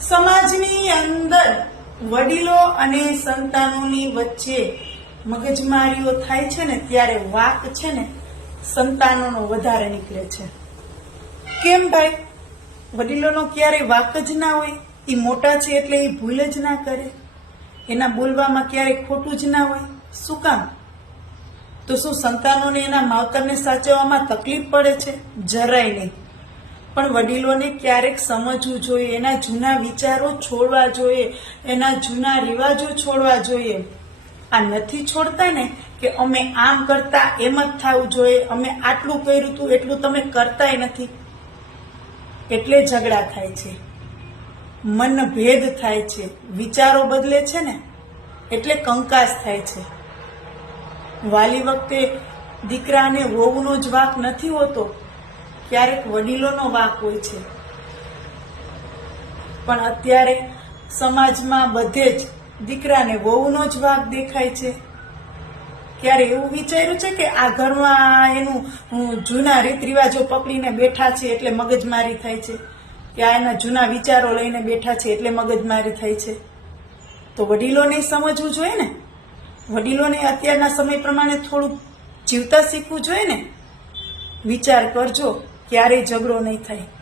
સમાજની અંદર વડીલો અને સંતાનોની વચ્ચે મગજમારીઓ થાય છે ને, ત્યારે વાક છે ને, સંતાનોનો વધારે નીકળે છે. કેમ ભાઈ? વડીલોનો ક્યારેય વાક જ ના હોય એ મોટા છે એટલે એ ભૂલ જ ના કરે. એના બોલવામાં ક્યારેય ખોટું જ ના હોય. શું કામ? તો શું સંતાનોને એના માવતરને સાચવવામાં તકલીફ પડે છે? જરાય નહીં. પણ વડીલોને ક્યારેક સમજવું જોઈએ, એના જૂના વિચારો છોડવા જોઈએ, એના જૂના રિવાજો છોડવા જોઈએ. આ નથી છોડતા ને કે અમે આમ કરતા એમ જ થવું જોઈએ, અમે આટલું કર્યું હતું એટલું તમે કરતાય નથી. એટલે ઝઘડા થાય છે. મન ભેદ થાય છે. વિચારો બદલે છે ને, એટલે કંકાસ થાય છે. વાલી વખતે દીકરાને વહુનો જ વાક નથી હોતો. ક્યારેક વડીલોનો વાક હોય છે. પણ અત્યારે સમાજમાં બધે જ દીકરાને વહુનો જ વાક દેખાય છે. ક્યારે એવું વિચાર્યું છે કે આ ઘરમાં એનું હું જૂના રીત રિવાજો પકડીને બેઠા છે એટલે મગજમારી થાય છે? કે આ એના જૂના વિચારો લઈને બેઠા છે એટલે મગજમારી થાય છે? તો વડીલોને સમજવું જોઈએ ને? વડીલોને અત્યારના સમય પ્રમાણે થોડુંક જીવતા શીખવું જોઈએ ને? વિચાર કરજો. ક્યારેય ઝઘડો નહીં થાય.